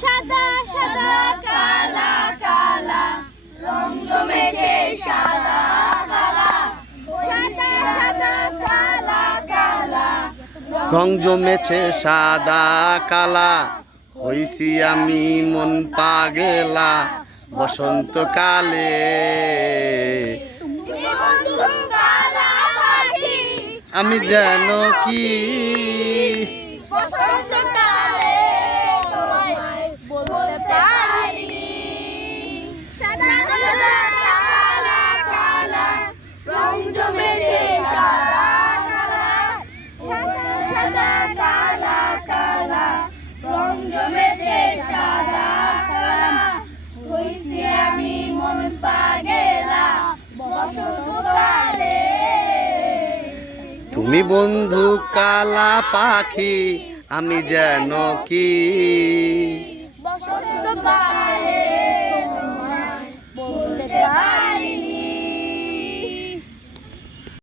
সাদা সাদা কালা কালা রং জমেছে সাদা কালা সাদা সাদা কালা কালা রং জমেছে সাদা কালা হইছি আমি মন পাগেলা বসন্তকালে তুমি বন্ধু কালা পাখি আমি যেন কি বসন্তকালে তোমায় বলতে পারিনি সাদা সাদা কালা কালা রং জমেছে সাদা কালা সাদা কালা কালা রং জমেছে সাদা কালা হইছি আমি মন পাগেলা বসন্তকালে তুমি বন্ধু কালা পাখি আমি যেন কি